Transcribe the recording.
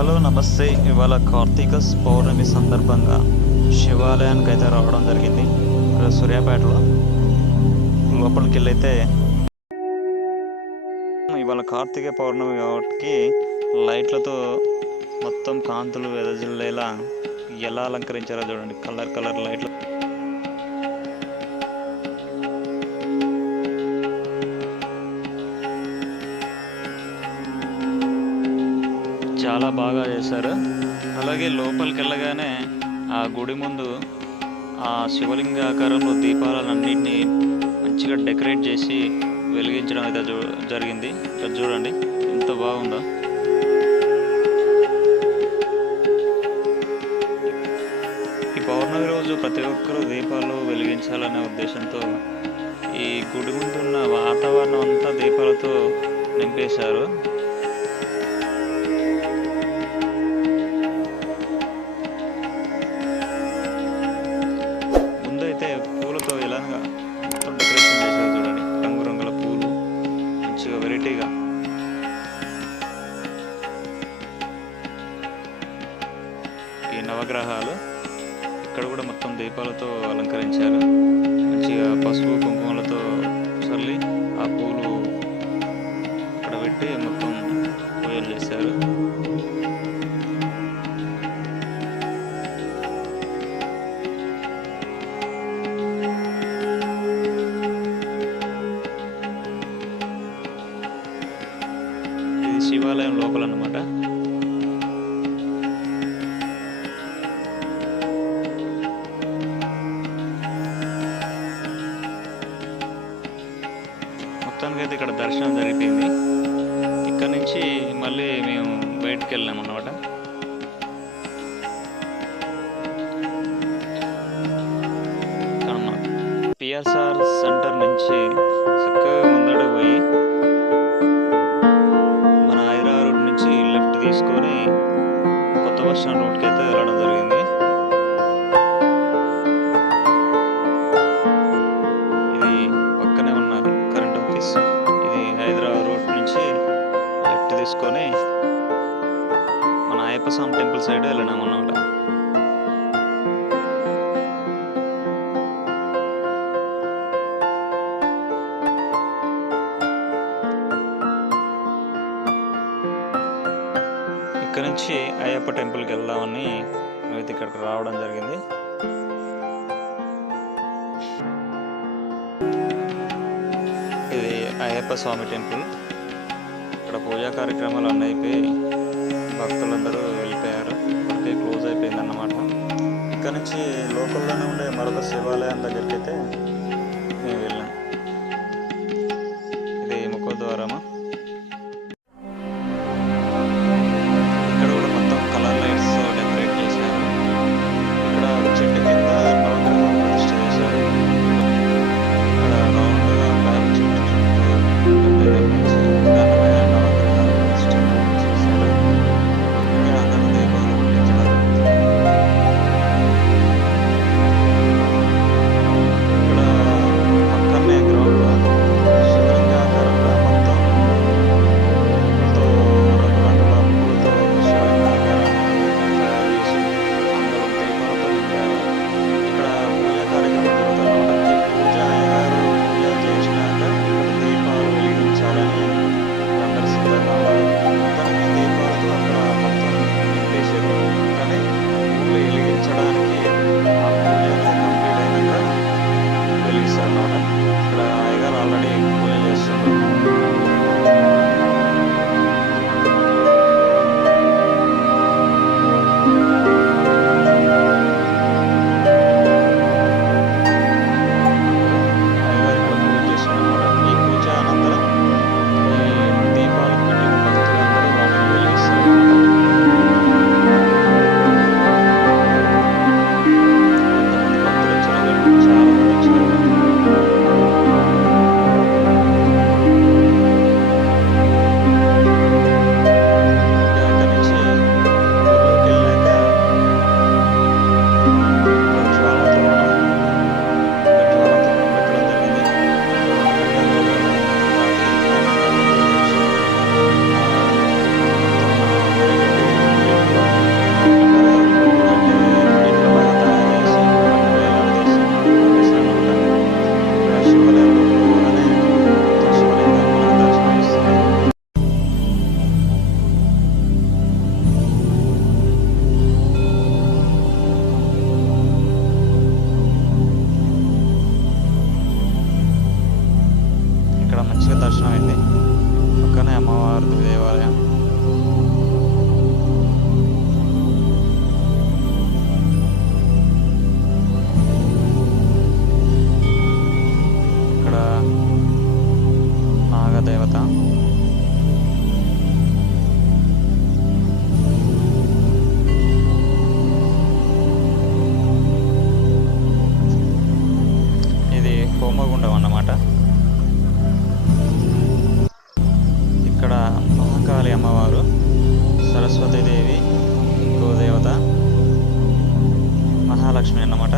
Hello నమస్తే. ఇవాళ కార్తీక పౌర్ణమి సందర్భంగా శివాలయానికి అయితే రావడం జరిగింది. ఇక్కడ సూర్యాపేటలో లోపలికి వెళ్ళైతే ఇవాళ కార్తీక పౌర్ణమి కాబట్టి లైట్లతో మొత్తం కాంతులు వెదజిల్లేలా ఎలా అలంకరించారో చూడండి. కలర్ కలర్ లైట్లు చాలా బాగా చేశారు. అలాగే లోపలికి వెళ్ళగానే ఆ గుడి ముందు ఆ శివలింగ ఆకారంలో దీపాలన్నింటినీ మంచిగా డెకరేట్ చేసి వెలిగించడం అయితే జరిగింది. ఇక్కడ చూడండి ఎంత బాగుందో. ఈ పౌర్ణమి రోజు ప్రతి ఒక్కరూ దీపాలు వెలిగించాలనే ఉద్దేశంతో ఈ గుడి ముందు ఉన్న వాతావరణం అంతా దీపాలతో నింపేశారు. పూలతో ఇలాగా మొత్తం డెకరేషన్ చేశారు చూడండి. రంగురంగుల పూలు మంచిగా వెరైటీగా. ఈ నవగ్రహాలు ఇక్కడ కూడా మొత్తం దీపాలతో అలంకరించారు. మంచిగా పసుపు కుంకుమలతో చల్లి ఆ పూలు అక్కడ పెట్టి మొత్తం పూజలు చేశారు. శివాలయం లోపల అన్నమాట. మొత్తానికైతే ఇక్కడ దర్శనం జరిగిపోయింది. ఇక్కడ నుంచి మళ్ళీ మేము బయటికి వెళ్ళాం అన్నమాట. పిఎస్ఆర్ సెంటర్ నుంచి చక్కగా ముందడుగు పోయి తీసుకొని కొత్త బస్ స్టాండ్ రూట్కి అయితే వెళ్ళడం జరిగింది. ఇది పక్కనే ఉన్న కరెంట్ ఆఫీస్. ఇది హైదరాబాద్ రూట్ నుంచి లెఫ్ట్ తీసుకొని మన అయ్యప్ప స్వామి టెంపుల్ సైడ్ వెళ్ళినాం అన్నమాట. ఇక్కడ నుంచి అయ్యప్ప టెంపుల్కి వెళ్దామని మేమైతే ఇక్కడికి రావడం జరిగింది. ఇది అయ్యప్ప స్వామి టెంపుల్. ఇక్కడ పూజా కార్యక్రమాలు అన్నీ అయిపోయి భక్తులందరూ వెళ్ళిపోయారు. ఇప్పటికే క్లోజ్ అయిపోయింది అన్నమాట. ఇక్కడ నుంచి లోకల్లోనే ఉండే మరొక శివాలయం దగ్గరికి అయితే మేము వెళ్ళాం. ఇది ముఖద్వారమా. ఇక్కడ వరమహాలక్ష్మి అన్నమాట.